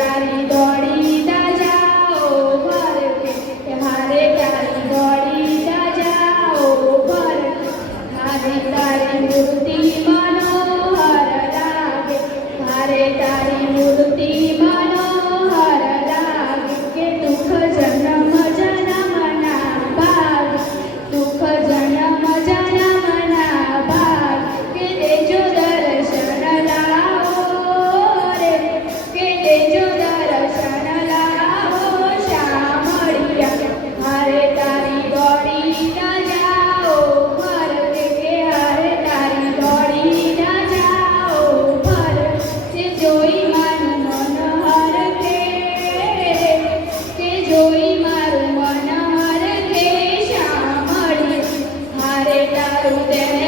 Daddy. Gracias.